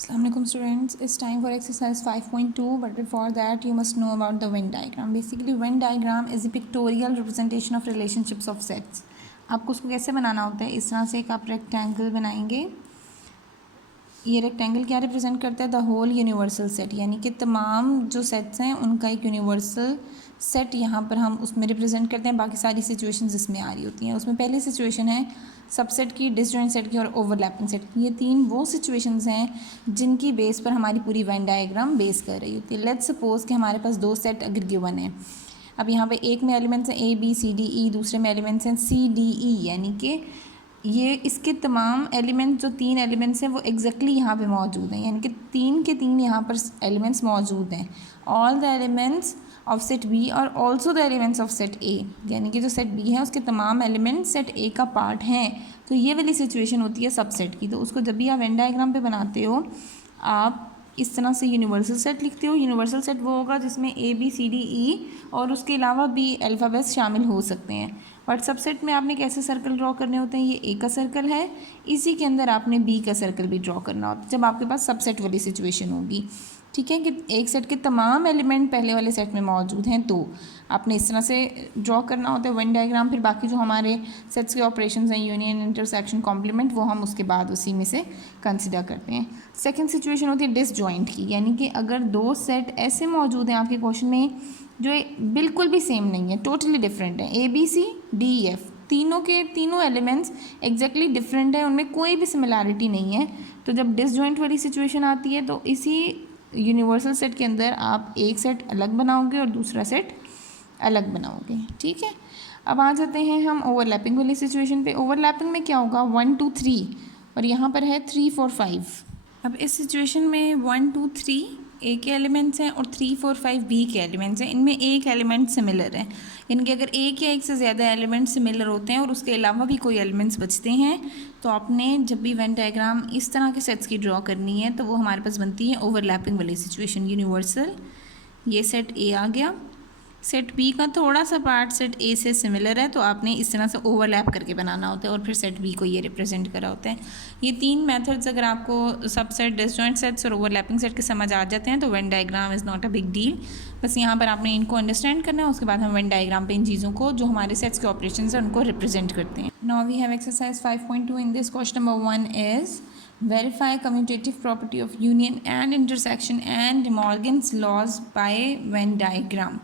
Assalamualaikum students, it's time for exercise 5.2, but before that you must know about the Venn diagram. Basically Venn diagram is a pictorial representation of relationships of sets. आपको उसको कैसे बनाना होता है, इस तरह से एक आप रेक्टेंगल बनाएंगे। ये रेक्टेंगल क्या रिप्रेजेंट करता है, द होल यूनिवर्सल सेट, यानी कि तमाम जो सेट्स हैं उनका एक यूनिवर्सल सेट यहाँ पर हम उसमें रिप्रेजेंट करते हैं। बाकी सारी सिचुएशंस इसमें आ रही होती हैं। उसमें पहली सिचुएशन है सबसेट की, डिसजॉइंट सेट की और ओवरलैपिंग सेट की। ये तीन वो सिचुएशंस हैं जिनकी बेस पर हमारी पूरी वेन डायग्राम बेस कर रही होती है। लेट्स सपोज कि हमारे पास दो सेट अगर गिवन है। अब यहाँ पे एक में एलिमेंट्स हैं ए बी सी डी ई, दूसरे में एलिमेंट्स हैं सी डी ई, यानी कि ये इसके तमाम एलिमेंट जो तीन एलिमेंट्स हैं वो एग्जैक्टली यहाँ पे मौजूद हैं, यानी कि तीन के तीन यहाँ पर एलिमेंट्स मौजूद हैं। All the elements of set B और also the elements of set A, यानी कि जो सेट बी है उसके तमाम एलिमेंट सेट ए का पार्ट हैं। तो ये वाली सिचुएशन होती है सबसेट की। तो उसको जब भी आप वेन डायग्राम पे बनाते हो आप इस तरह से यूनिवर्सल सेट लिखते हो। यूनिवर्सल सेट वो होगा जिसमें ए बी सी डी ई और उसके अलावा भी अल्फ़ाबेट्स शामिल हो सकते हैं। बट सबसेट में आपने कैसे सर्कल ड्रॉ करने होते हैं, ये ए का सर्कल है, इसी के अंदर आपने बी का सर्कल भी ड्रॉ करना होता है जब आपके पास सबसेट वाली सिचुएशन होगी। ठीक है कि एक सेट के तमाम एलिमेंट पहले वाले सेट में मौजूद हैं, तो आपने इस तरह से ड्रॉ करना होता है वेन डायग्राम। फिर बाकी जो हमारे सेट्स के ऑपरेशंस हैं, यूनियन, इंटरसेक्शन, कॉम्प्लीमेंट, वो हम उसके बाद उसी में से कंसिडर करते हैं। सेकंड सिचुएशन होती है डिसजॉइंट की, यानी कि अगर दो सेट ऐसे मौजूद हैं आपके क्वेश्चन में जो बिल्कुल भी सेम नहीं है, टोटली डिफरेंट है, A B C D E F, तीनों के तीनों एलिमेंट्स एग्जैक्टली डिफरेंट है, उनमें कोई भी सिमिलैरिटी नहीं है। तो जब डिसजॉइंट वाली सिचुएशन आती है तो इसी यूनिवर्सल सेट के अंदर आप एक सेट अलग बनाओगे और दूसरा सेट अलग बनाओगे। ठीक है, अब आ जाते हैं हम ओवरलैपिंग वाली सिचुएशन पे। ओवरलैपिंग में क्या होगा, 1 2 3 और यहाँ पर है 3 4 5। अब इस सिचुएशन में 1 2 3 ए के एलिमेंट्स हैं और 3 4 5 बी के एलिमेंट्स हैं। इनमें एक एलिमेंट सिमिलर है, यानी कि अगर एक या एक से ज़्यादा एलिमेंट सिमिलर होते हैं और उसके अलावा भी कोई एलिमेंट्स बचते हैं तो आपने जब भी वेन डायग्राम इस तरह के सेट्स की ड्रॉ करनी है तो वो हमारे पास बनती है ओवरलैपिंग वाली सिचुएशन। यूनिवर्सल, ये सेट ए आ गया, सेट बी का थोड़ा सा पार्ट सेट ए से सिमिलर है, तो आपने इस तरह से ओवरलैप करके बनाना होता है और फिर सेट बी को ये रिप्रेजेंट करा होता है। ये तीन मेथड्स अगर आपको सबसेट, डिसजॉइंट सेट्स और ओवरलैपिंग सेट के समझ आ जाते हैं तो Venn diagram is not a big deal. बस यहाँ पर आपने इनको अंडरस्टैंड करना है, उसके बाद हम वेन डायग्राम पे इन चीज़ों को जो हमारे सेट्स के ऑपरेशन हैं उनको रिप्रेजेंट करते हैं। Now we have exercise 5.2 in this. Question number 1 is verify commutative property of union and intersection and De Morgan's laws by Venn diagram।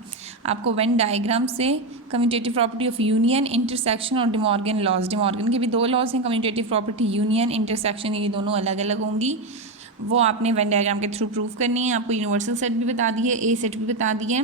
आपको वेन डायग्राम से commutative property of union, intersection और De Morgan laws, De Morgan के भी दो laws हैं, commutative property union, intersection, ये दोनों अलग अलग होंगी, वो आपने वेन डायग्राम के थ्रू प्रूफ करनी है। आपको यूनिवर्सल सेट भी बता दिए, ए सेट भी बता दिए।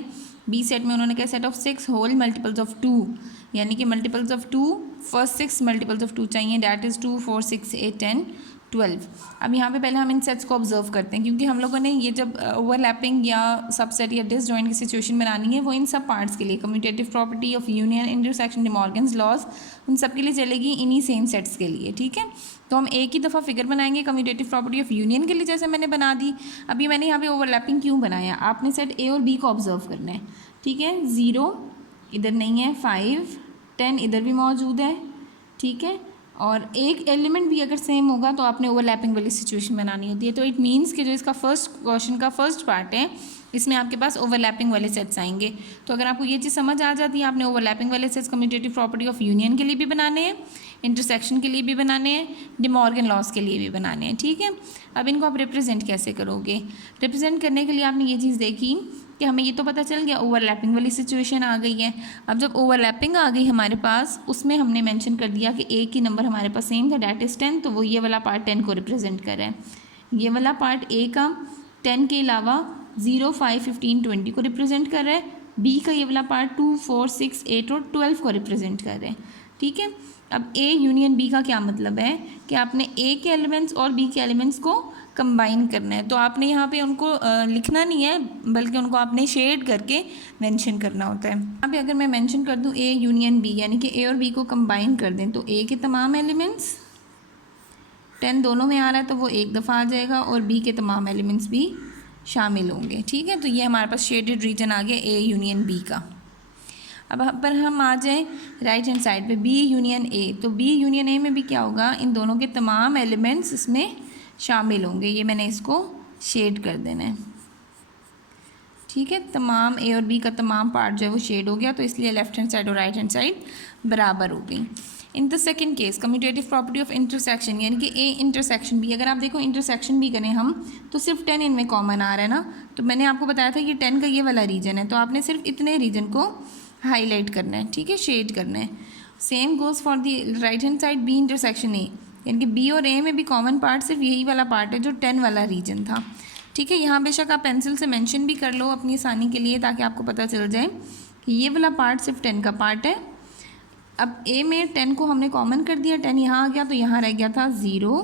बी सेट में उन्होंने कहा set of 6 whole multiples of 2, यानी कि multiples of 2, first 6 multiples of 2 चाहिए, डैट इज़ 2 4 6 8 10 12। अब यहाँ पे पहले हम इन सेट्स को ऑब्जर्व करते हैं, क्योंकि हम लोगों ने ये जब ओवरलैपिंग या सबसेट या डिसजॉइंट की सिचुएशन बनानी है वो इन सब पार्ट्स के लिए, commutative property of union, intersection, De Morgan's laws, उन सब के लिए चलेगी, इन्हीं सेम सेट्स के लिए। ठीक है, तो हम एक ही दफ़ा फिगर बनाएंगे कम्यूटेटिव प्रॉपर्टी ऑफ यूनियन के लिए, जैसे मैंने बना दी। अभी मैंने यहाँ पे ओवरलैपिंग क्यों बनाया, आपने सेट ए और बी को ऑब्जर्व करना है। ठीक है, 0 इधर नहीं है, 5 10 इधर भी मौजूद है। ठीक है, और एक एलिमेंट भी अगर सेम होगा तो आपने ओवरलैपिंग वाली सिचुएशन बनानी होती है। तो इट मीन्स कि जो इसका फर्स्ट क्वेश्चन का फर्स्ट पार्ट है इसमें आपके पास ओवरलैपिंग वाले सेट्स आएंगे। तो अगर आपको ये चीज़ समझ आ जाती है, आपने ओवरलैपिंग वाले sets commutative property of union के लिए भी बनाने हैं, इंटरसेक्शन के लिए भी बनाने हैं, डे मॉर्गन लॉज के लिए भी बनाने हैं। ठीक है, अब इनको आप रिप्रेजेंट कैसे करोगे, रिप्रेजेंट करने के लिए आपने ये चीज़ देखी कि हमें ये तो पता चल गया ओवरलैपिंग वाली सिचुएशन आ गई है। अब जब ओवरलैपिंग आ गई हमारे पास, उसमें हमने मेंशन कर दिया कि एक ही नंबर हमारे पास सेम था, डैट इज़ 10, तो वो ये वाला पार्ट 10 को रिप्रेजेंट कर रहा है। ये वाला पार्ट ए का 10 के अलावा 0 5 15 20 को रिप्रेजेंट कर रहा है। बी का ये वाला पार्ट 2 4 6 8 और 12 को रिप्रेजेंट कर रहे हैं। ठीक है, अब ए यूनियन बी का क्या मतलब है कि आपने ए के एलिमेंट्स और बी के एलिमेंट्स को कंबाइन करना है। तो आपने यहाँ पे उनको लिखना नहीं है, बल्कि उनको आपने शेड करके मेंशन करना होता है। यहाँ पे अगर मैं मेंशन कर दूँ ए यूनियन बी, यानी कि ए और बी को कंबाइन कर दें, तो ए के तमाम एलिमेंट्स 10 दोनों में आ रहा है तो वो एक दफ़ा आ जाएगा और बी के तमाम एलिमेंट्स भी शामिल होंगे। ठीक है, तो ये हमारे पास शेडेड रीजन आ गया ए यूनियन बी का। अब पर हम आ जाएँ राइट हैंड साइड पे, बी यूनियन ए। तो बी यूनियन ए में भी क्या होगा, इन दोनों के तमाम एलिमेंट्स इसमें शामिल होंगे। ये मैंने इसको शेड कर देना है, ठीक है। तमाम ए और बी का तमाम पार्ट जो है वो शेड हो गया, तो इसलिए लेफ्ट हैंड साइड और राइट हैंड साइड बराबर हो गई। In the second case commutative property of intersection, यानी कि ए इंटरसेक्शन बी, अगर आप देखो इंटरसेक्शन भी करें हम तो सिर्फ 10 इनमें कॉमन आ रहा है ना, तो मैंने आपको बताया था कि 10 का ये वाला रीजन है, तो आपने सिर्फ इतने रीजन को हाईलाइट करना है, ठीक है, शेड करना है। Same goes for the right hand side B intersection A, यानी कि बी और ए में भी कॉमन पार्ट सिर्फ यही वाला पार्ट है जो 10 वाला रीजन था, ठीक है। यहाँ बेशक आप पेंसिल से मेंशन भी कर लो अपनी आसानी के लिए, ताकि आपको पता चल जाए कि ये वाला पार्ट सिर्फ 10 का पार्ट है। अब ए में 10 को हमने कॉमन कर दिया, 10 यहाँ आ गया, तो यहाँ रह गया था 0,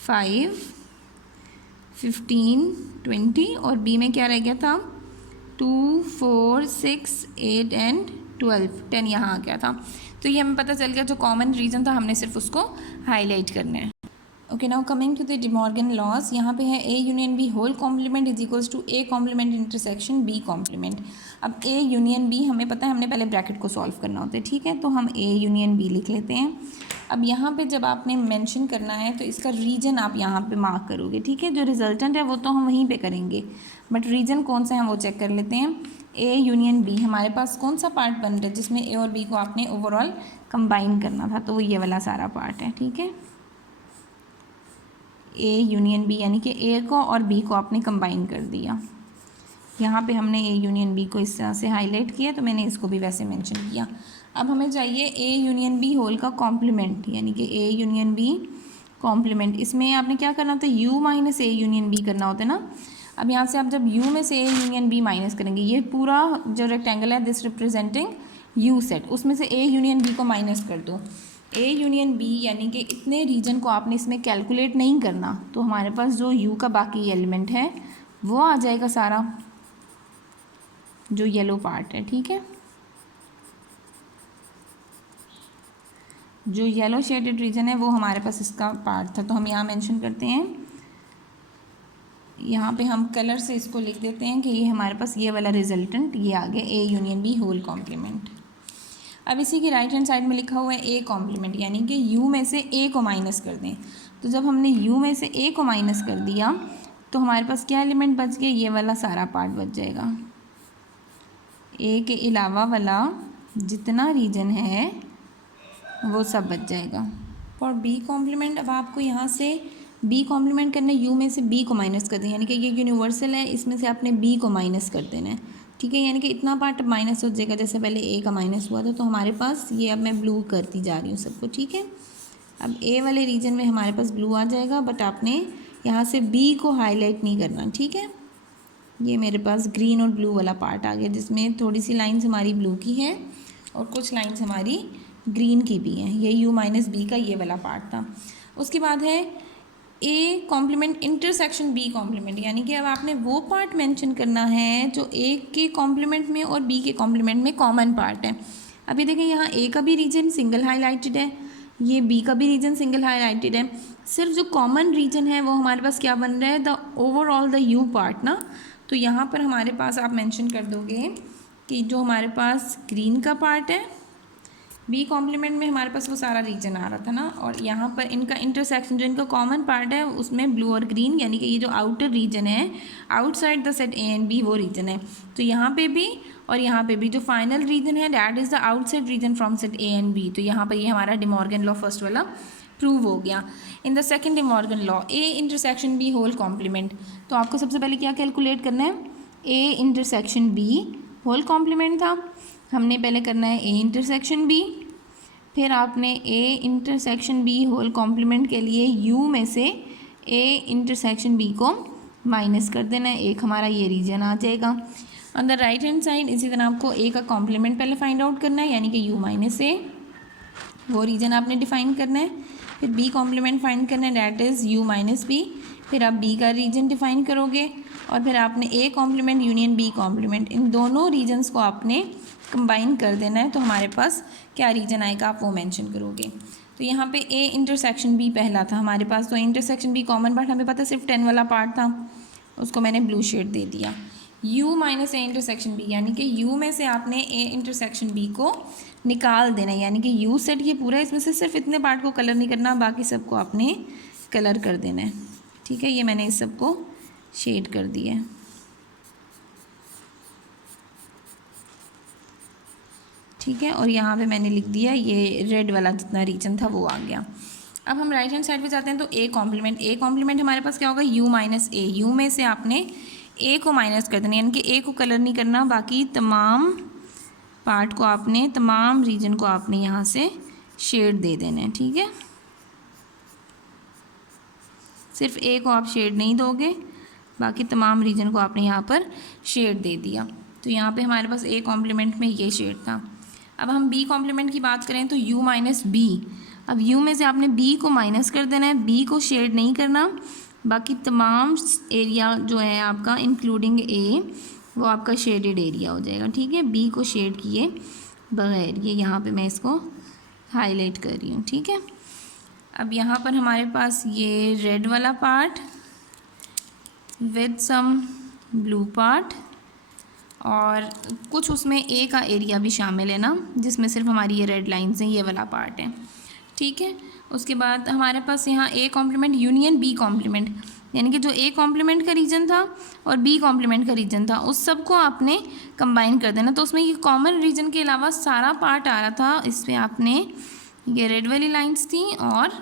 5, 15, 20, और बी में क्या रह गया था 2, 4, 6, 8 एंड 12, 10 यहाँ आ गया था। तो ये हमें पता चल गया जो कॉमन रीजन था हमने सिर्फ उसको हाईलाइट करना है। Okay, now coming to the De Morgan laws, यहाँ पे है A union B whole complement is equals to A complement intersection B complement. अब ए यूनियन बी हमें पता है, हमने पहले ब्रैकेट को सॉल्व करना होता है, ठीक है, तो हम ए यूनियन बी लिख लेते हैं। अब यहाँ पे जब आपने मेंशन करना है तो इसका रीजन आप यहाँ पे मार्क करोगे, ठीक है। जो रिजल्टेंट है वो तो हम वहीं पे करेंगे, बट रीजन कौन सा है वो चेक कर लेते हैं। ए यूनियन बी, हमारे पास कौन सा पार्ट बन रहा है जिसमें ए और बी को आपने ओवरऑल कंबाइन करना था, तो वो ये वाला सारा पार्ट है, ठीक है। ए यूनियन बी यानी कि ए को और बी को आपने कंबाइन कर दिया। यहाँ पे हमने ए यूनियन बी को इस तरह से हाईलाइट किया, तो मैंने इसको भी वैसे मेंशन किया। अब हमें चाहिए ए यूनियन बी होल का कॉम्प्लीमेंट, यानी कि ए यूनियन बी कॉम्प्लीमेंट। इसमें आपने क्या करना होता है, U minus A union B करना होता है ना। अब यहाँ से आप जब यू में से ए यूनियन बी माइनस करेंगे, ये पूरा जो रेक्टेंगल है दिस रिप्रेजेंटिंग यू सेट, उसमें से ए यूनियन बी को माइनस कर दो। ए यूनियन बी यानी कि इतने रीजन को आपने इसमें कैलकुलेट नहीं करना, तो हमारे पास जो यू का बाकी एलिमेंट है वो आ जाएगा सारा, जो येलो पार्ट है, ठीक है। जो येलो शेडेड रीजन है वो हमारे पास इसका पार्ट था, तो हम यहाँ मेंशन करते हैं, यहाँ पे हम कलर से इसको लिख देते हैं कि ये हमारे पास ये वाला रिजल्टेंट ये आ गया A union B whole complement. अब इसी की राइट हैंड साइड में लिखा हुआ है ए कॉम्प्लीमेंट, यानी कि यू में से ए को माइनस कर दें। तो जब हमने यू में से ए को माइनस कर दिया तो हमारे पास क्या एलिमेंट बच गया, ये वाला सारा पार्ट बच जाएगा। ए के अलावा वाला जितना रीजन है वो सब बच जाएगा। फॉर बी कॉम्प्लीमेंट, अब आपको यहाँ से बी कॉम्प्लीमेंट करना है, यू में से बी को माइनस कर दें, यानी कि ये यूनिवर्सल है, इसमें से आपने बी को माइनस कर देना है, ठीक है। यानी कि इतना पार्ट माइनस हो जाएगा, जैसे पहले ए का माइनस हुआ था, तो हमारे पास ये अब मैं ब्लू करती जा रही हूँ सबको, ठीक है। अब ए वाले रीजन में हमारे पास ब्लू आ जाएगा, बट आपने यहाँ से बी को हाईलाइट नहीं करना, ठीक है। ये मेरे पास ग्रीन और ब्लू वाला पार्ट आ गया, जिसमें थोड़ी सी लाइन्स हमारी ब्लू की हैं और कुछ लाइन्स हमारी ग्रीन की भी हैं। ये यू माइनस बी का ये वाला पार्ट था। उसके बाद है A complement intersection B complement, यानी कि अब आपने वो पार्ट मेंशन करना है जो ए के कॉम्प्लीमेंट में और बी के कॉम्प्लीमेंट में कॉमन पार्ट है। अभी देखें, यहाँ ए का भी रीजन सिंगल हाईलाइटेड है, ये बी का भी रीजन सिंगल हाईलाइटेड है, सिर्फ जो कॉमन रीजन है वो हमारे पास क्या बन रहा है, the overall the you part ना। तो यहाँ पर हमारे पास आप मेंशन कर दोगे कि जो हमारे पास ग्रीन का पार्ट है बी कॉम्प्लीमेंट में, हमारे पास वो सारा रीजन आ रहा था ना, और यहाँ पर इनका इंटरसेक्शन जो इनका कॉमन पार्ट है उसमें ब्लू और ग्रीन, यानी कि ये जो आउटर रीजन है outside the set A and B वो रीजन है। तो यहाँ पे भी और यहाँ पे भी जो फाइनल रीजन है that is the outside region from set A and B. तो यहाँ पर ये हमारा डी मॉर्गन लॉ फर्स्ट वाला प्रूव हो गया। In the second De Morgan law A intersection B whole complement, तो आपको सबसे पहले क्या कैलकुलेट करना है, A intersection B whole complement था, हमने पहले करना है ए इंटरसेक्शन बी, फिर आपने A intersection B whole complement के लिए यू में से ए इंटरसेक्शन बी को माइनस कर देना है, एक हमारा ये रीजन आ जाएगा। On the right hand side इसी तरह आपको ए का कॉम्प्लीमेंट पहले फाइंड आउट करना है, यानी कि यू माइनस ए वो रीजन आपने डिफाइन करना है, फिर बी कॉम्प्लीमेंट फाइंड करना है that is U minus B, फिर आप बी का रीजन डिफाइन करोगे और फिर आपने A complement union B complement इन दोनों रीजन्स को आपने कंबाइन कर देना है। तो हमारे पास क्या रीजन आएगा आप वो मेंशन करोगे। तो यहाँ पे ए इंटरसेक्शन बी पहला था हमारे पास, तो इंटरसेक्शन बी कॉमन पार्ट हमें पता सिर्फ 10 वाला पार्ट था, उसको मैंने ब्लू शेड दे दिया। U minus A intersection B, यानी कि यू में से आपने ए इंटरसेक्शन बी को निकाल देना है, यानी कि यू सेट ये पूरा, इसमें से सिर्फ इतने पार्ट को कलर नहीं करना, बाकी सबको आपने कलर कर देना है। ठीक है, ये मैंने इस सबको शेड कर दिया है। ठीक है, और यहाँ पे मैंने लिख दिया ये रेड वाला जितना रीजन था वो आ गया। अब हम राइट हैंड साइड पे जाते हैं तो ए कॉम्प्लीमेंट हमारे पास क्या होगा, यू माइनस ए। यू में से आपने ए को माइनस कर देना, यानी कि ए को कलर नहीं करना, बाकी तमाम पार्ट को आपने, तमाम रीजन को आपने यहाँ से शेड दे देना है। ठीक है, सिर्फ ए को आप शेड नहीं दोगे, बाकी तमाम रीजन को आपने यहाँ पर शेड दे दिया। तो यहाँ पे हमारे पास ए कॉम्प्लीमेंट में ये शेड था। अब हम बी कॉम्प्लीमेंट की बात करें तो यू माइनस बी। अब यू में से आपने बी को माइनस कर देना है, बी को शेड नहीं करना, बाकी तमाम एरिया जो है आपका इंक्लूडिंग ए वो आपका शेडेड एरिया हो जाएगा। ठीक है, बी को शेड किए बगैर, ये यहाँ पे मैं इसको हाईलाइट कर रही हूँ। ठीक है, अब यहाँ पर हमारे पास ये रेड वाला part with some blue part, और कुछ उसमें ए का एरिया भी शामिल है ना, जिसमें सिर्फ हमारी ये रेड लाइन्स हैं, ये वाला पार्ट है। ठीक है, उसके बाद हमारे पास यहाँ A complement union B complement, यानी कि जो ए कॉम्प्लीमेंट का रीजन था और बी कॉम्प्लीमेंट का रीजन था उस सब को आपने कंबाइन कर देना। तो उसमें ये कॉमन रीजन के अलावा सारा पार्ट आ रहा था, इसमें आपने ये रेड वाली लाइन्स थी और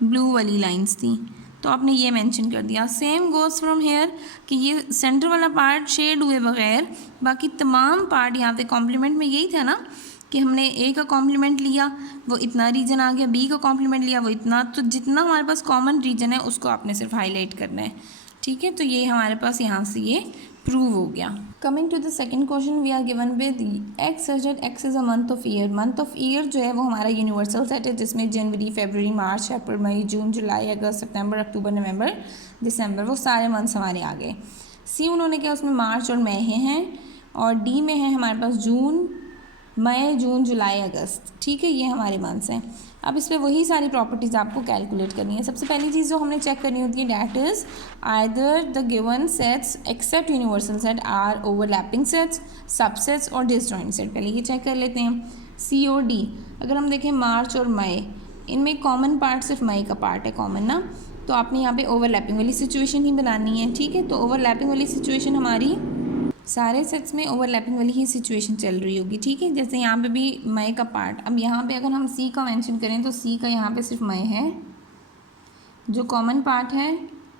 ब्लू वाली लाइन्स थी, तो आपने ये मेंशन कर दिया। सेम गोज़ फ्रॉम हेयर कि ये सेंटर वाला पार्ट शेड हुए बगैर बाकी तमाम पार्ट यहाँ पे कॉम्प्लीमेंट में यही था ना कि हमने ए का कॉम्प्लीमेंट लिया वो इतना रीजन आ गया, बी का कॉम्प्लीमेंट लिया वो इतना, तो जितना हमारे पास कॉमन रीजन है उसको आपने सिर्फ हाईलाइट करना है। ठीक है, तो ये हमारे पास यहाँ से ये प्रूव हो गया। Coming to the second question, we are given with X such that X is a month of year. Month of year जो है वो हमारा यूनिवर्सल सेट है, जिसमें जनवरी, फरवरी, मार्च, अप्रैल, मई, जून, जुलाई, अगस्त, सितंबर, अक्टूबर, नवंबर, दिसंबर, वो सारे मंथ्स हमारे आ गए। सी उन्होंने क्या उसमें मार्च और मई हैं, और डी में है हमारे पास जून, मई, जून, जुलाई, अगस्त। ठीक है, ये हमारे मंथ्स हैं। अब इस पर वही सारी प्रॉपर्टीज़ आपको कैलकुलेट करनी है। सबसे पहली चीज़ जो हमने चेक करनी होती है, that is either the given sets except universal set are overlapping sets, subsets और डिसजॉइंट सेट। पहले ये चेक कर लेते हैं। सी और डी, अगर हम देखें मार्च और मई, इनमें कॉमन पार्ट सिर्फ मई का पार्ट है कॉमन ना, तो आपने यहाँ पे ओवरलैपिंग वाली सिचुएशन ही बनानी है। ठीक है, तो ओवरलैपिंग वाली सिचुएशन हमारी सारे सेट्स में ओवरलैपिंग वाली ही सिचुएशन चल रही होगी। ठीक है, जैसे यहाँ पे भी मई का पार्ट, अब यहाँ पे अगर हम सी का मेंशन करें तो सी का यहाँ पे सिर्फ मई है, जो कॉमन पार्ट है,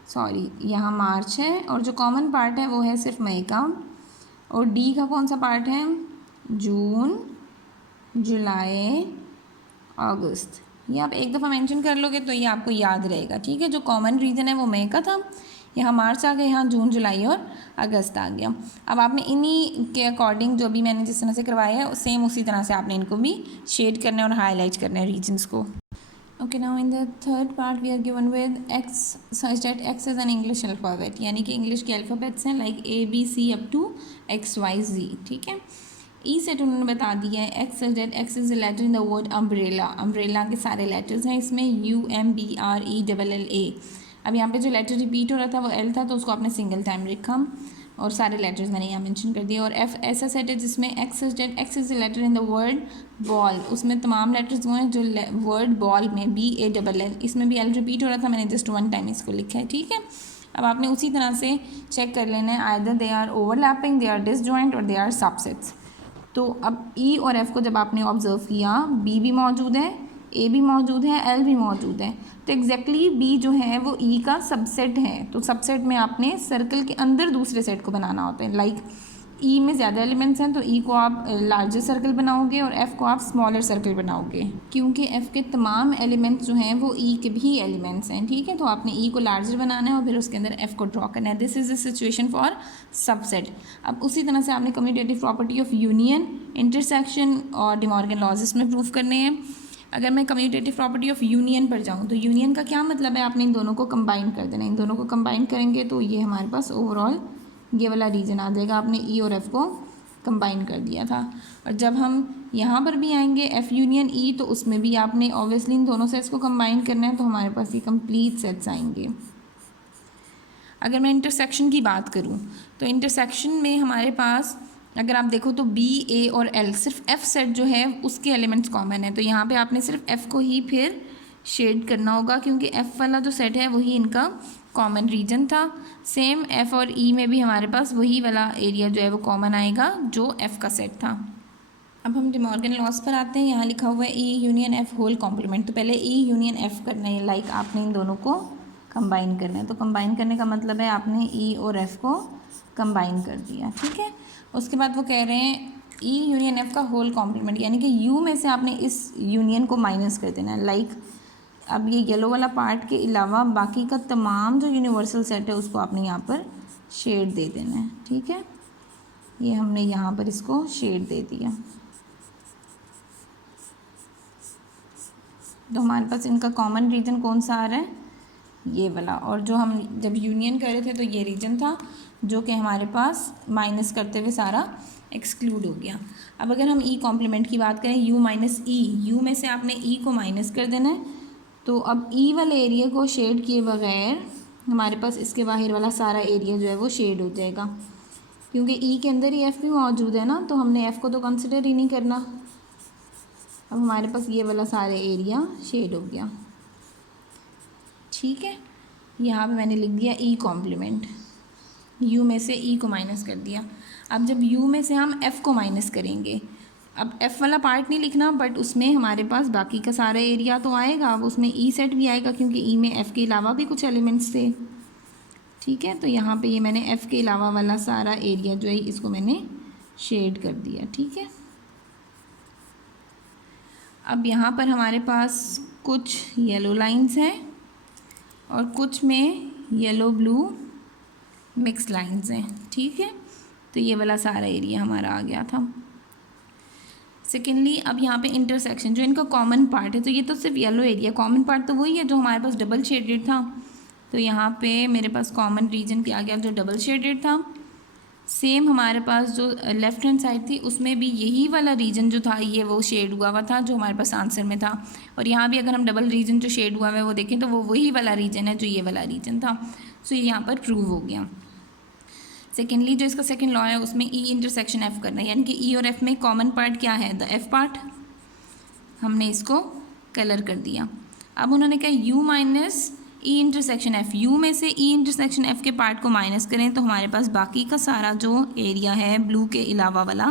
सॉरी यहाँ मार्च है, और जो कॉमन पार्ट है वो है सिर्फ मई का, और डी का कौन सा पार्ट है, जून, जुलाई, अगस्त। ये आप एक दफ़ा मेंशन कर लोगे तो ये आपको याद रहेगा। ठीक है, जो कॉमन रीजन है वो मई का था, यहाँ मार्च आ गया, यहाँ जून, जुलाई और अगस्त आ गया। अब आपने इन्हीं के अकॉर्डिंग जो भी मैंने जिस तरह से करवाया है सेम उसी तरह से आपने इनको भी शेड करना है और हाईलाइट करना है रीजन्स को। Okay, now in the third part we are given with X such that X is an English alphabet, यानी कि इंग्लिश के अल्फ़ाबेट्स हैं like A B C up to X Y Z. ठीक है, ई सेट उन्होंने बता दिया है X such that X is a letter in the word umbrella. Umbrella के सारे लेटर्स हैं इसमें, U M B R E double L ए। अब यहाँ पे जो लेटर रिपीट हो रहा था वो एल था, तो उसको आपने सिंगल टाइम लिखा, और सारे लेटर्स मैंने यहाँ मेंशन कर दिए। और एफ ऐसा सेट है जिसमें X is the letter in the word ball, उसमें तमाम लेटर्स वो हैं जो वर्ड बॉल में बी ए डबल एल, इसमें भी एल रिपीट हो रहा था, मैंने जस्ट वन टाइम इसको लिखा है। ठीक है, अब आपने उसी तरह से चेक कर लेना है, either they are overlapping, they are disjoint और दे आर सबसेट्स। तो अब ई और एफ को जब आपने ऑब्जर्व किया, बी भी मौजूद है, ए भी मौजूद है, एल भी मौजूद है, तो एग्जैक्टली बी जो है वो ई का सबसेट है। तो सबसेट में आपने सर्कल के अंदर दूसरे सेट को बनाना होता है। लाइक ई में ज़्यादा एलिमेंट्स हैं तो ई को आप लार्जर सर्कल बनाओगे और एफ़ को आप स्मॉलर सर्कल बनाओगे, क्योंकि एफ़ के तमाम एलिमेंट्स जो हैं वो ई के भी एलिमेंट्स हैं। ठीक है, तो आपने ई को लार्जर बनाना है और फिर उसके अंदर एफ़ को ड्रॉ करना है। This is the situation for subset. अब उसी तरह से आपने commutative property of union, intersection और डे मॉर्गन लॉज इसमें प्रूव करने हैं। अगर मैं कम्यूटेटिव प्रॉपर्टी ऑफ यूनियन पर जाऊँ तो यूनियन का क्या मतलब है, आपने इन दोनों को कंबाइन कर देना। इन दोनों को कंबाइन करेंगे तो ये हमारे पास ओवरऑल ये वाला रीजन आ जाएगा। आपने ई और एफ़ को कंबाइन कर दिया था। और जब हम यहाँ पर भी आएंगे एफ़ यूनियन ई, तो उसमें भी आपने ऑब्वियसली इन दोनों सेट्स को कंबाइन करना है, तो हमारे पास ये कंप्लीट सेट्स आएंगे। अगर मैं इंटरसेक्शन की बात करूँ तो इंटरसेक्शन में हमारे पास अगर आप देखो तो बी, ए और एल, सिर्फ एफ़ सेट जो है उसके एलिमेंट्स कॉमन है, तो यहाँ पे आपने सिर्फ एफ़ को ही फिर शेड करना होगा, क्योंकि एफ़ वाला जो सेट है वही इनका कॉमन रीजन था। सेम एफ़ और ई में भी हमारे पास वही वाला एरिया जो है वो कॉमन आएगा जो एफ़ का सेट था। अब हम डिमॉर्गन लॉस पर आते हैं। यहाँ लिखा हुआ है E union F whole complement. तो पहले ई यूनियन एफ़ करना है, लाइक आपने इन दोनों को कंबाइन करना है। तो कंबाइन करने का मतलब है आपने ई और एफ़ को कंबाइन कर दिया, ठीक है। उसके बाद वो कह रहे हैं ई यूनियन एफ़ का होल कॉम्प्लीमेंट, यानी कि यू में से आपने इस यूनियन को माइनस कर देना है। लाइक अब ये येलो वाला पार्ट के अलावा बाकी का तमाम जो यूनिवर्सल सेट है उसको आपने यहाँ पर शेड दे देना है, ठीक है। ये हमने यहाँ पर इसको शेड दे दिया। तो हमारे पास इनका कॉमन रीजन कौन सा आ रहा है, ये वाला। और जो हम जब यूनियन कर रहे थे तो ये रीजन था जो कि हमारे पास माइनस करते हुए सारा एक्सक्लूड हो गया। अब अगर हम ई कॉम्प्लीमेंट की बात करें, यू माइनस ई, यू में से आपने ई को माइनस कर देना है। तो अब ई वाले एरिया को शेड किए बगैर हमारे पास इसके बाहर वाला सारा एरिया जो है वो शेड हो जाएगा, क्योंकि ई के अंदर ही एफ़ भी मौजूद है ना, तो हमने एफ़ को तो कंसिडर ही नहीं करना। अब हमारे पास ये वाला सारा एरिया शेड हो गया, ठीक है। यहाँ पे मैंने लिख दिया ई कॉम्प्लीमेंट, यू में से ई को माइनस कर दिया। अब जब यू में से हम एफ़ को माइनस करेंगे, अब एफ़ वाला पार्ट नहीं लिखना, बट उसमें हमारे पास बाकी का सारा एरिया तो आएगा। अब उसमें ई सेट भी आएगा, क्योंकि ई में एफ़ के अलावा भी कुछ एलिमेंट्स थे, ठीक है। तो यहाँ पे ये मैंने एफ़ के अलावा वाला सारा एरिया जो है इसको मैंने शेड कर दिया, ठीक है। अब यहाँ पर हमारे पास कुछ येलो लाइंस हैं और कुछ में येलो ब्लू मिक्स लाइंस हैं, ठीक है। तो ये वाला सारा एरिया हमारा आ गया था। सेकेंडली अब यहाँ पे इंटरसेक्शन जो इनका कॉमन पार्ट है, तो ये तो सिर्फ येलो एरिया, कॉमन पार्ट तो वही है जो हमारे पास डबल शेडेड था। तो यहाँ पे मेरे पास कॉमन रीजन क्या आ गया जो डबल शेडेड था। सेम हमारे पास जो लेफ़्ट हैंड साइड थी उसमें भी यही वाला रीजन जो था ये वो शेड हुआ था जो हमारे पास आंसर में था। और यहाँ भी अगर हम डबल रीजन जो शेड हुआ है वो देखें तो वो वही वाला रीजन है जो ये वाला रीजन था। सो ये यहाँ पर प्रूव हो गया। सेकेंडली जो इसका सेकेंड लॉ है उसमें ई इंटरसेक्शन एफ़ करना है, यानी कि ई और एफ़ में कॉमन पार्ट क्या है, द एफ़ पार्ट। हमने इसको कलर कर दिया। अब उन्होंने कहा you minus E intersection F, you में से ई इंटरसेक्शन एफ़ के पार्ट को माइनस करें तो हमारे पास बाकी का सारा जो एरिया है ब्लू के अलावा वाला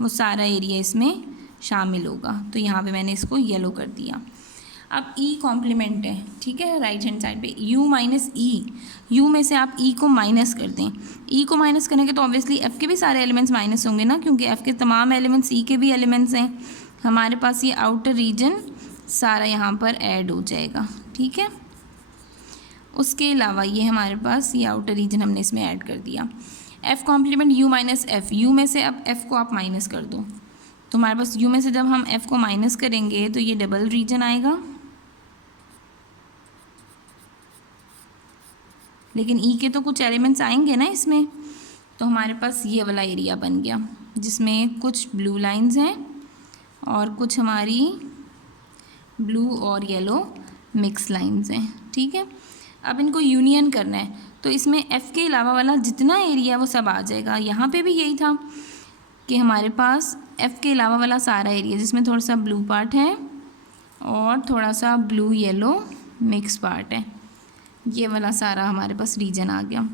वो सारा एरिया इसमें शामिल होगा। तो यहाँ पे मैंने इसको येलो कर दिया। अब ई कॉम्प्लीमेंट है, ठीक है, राइट हैंड साइड पे यू माइनस ई, यू में से आप ई को माइनस कर दें। ई को माइनस करेंगे तो ऑब्वियसली एफ़ के भी सारे एलिमेंट्स माइनस होंगे ना, क्योंकि एफ़ के तमाम एलिमेंट्स ई के भी एलिमेंट्स हैं। हमारे पास ये आउटर रीजन सारा यहाँ पर ऐड हो जाएगा, ठीक है। उसके अलावा ये हमारे पास ये आउटर रीजन हमने इसमें ऐड कर दिया। F compliment you minus F, you में से अब एफ़ को आप माइनस कर दो तो हमारे पास यू में से जब हम एफ़ को माइनस करेंगे तो ये डबल रीजन आएगा, लेकिन ई के तो कुछ एलिमेंट्स आएंगे ना इसमें। तो हमारे पास ये वाला एरिया बन गया जिसमें कुछ ब्लू लाइंस हैं और कुछ हमारी ब्लू और येलो मिक्स लाइंस हैं, ठीक है। अब इनको यूनियन करना है तो इसमें एफ़ के अलावा वाला जितना एरिया वो सब आ जाएगा। यहाँ पे भी यही था कि हमारे पास एफ़ के अलावा वाला सारा एरिया जिसमें थोड़ा सा ब्लू पार्ट है और थोड़ा सा ब्लू येलो मिक्स पार्ट है, ये वाला सारा हमारे पास रीजन आ गया।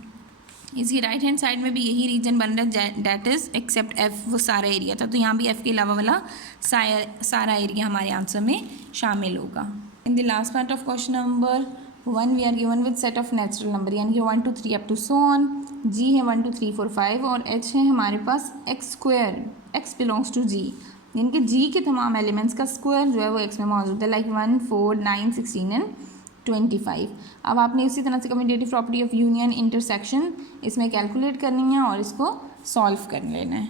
इसकी राइट हैंड साइड में भी यही रीजन बन रहा है, डैट इज़ एक्सेप्ट एफ़, वो सारा एरिया था। तो यहाँ भी एफ़ के अलावा वाला सारा एरिया हमारे आंसर में शामिल होगा। In the last part of question number 1 we are given with set of natural number, यानी कि 1 2 3 up to so on. G है 1 2 3 4 5 और एच है हमारे पास X square, X belongs to G, यानी कि जी के तमाम एलिमेंट्स का स्क्वायर जो है वो एक्स में मौजूद है, लाइक 1 4 9 16 एंड 25। अब आपने इसी तरह से commutative property of union intersection इसमें कैलकुलेट करनी है और इसको सॉल्व कर लेना है।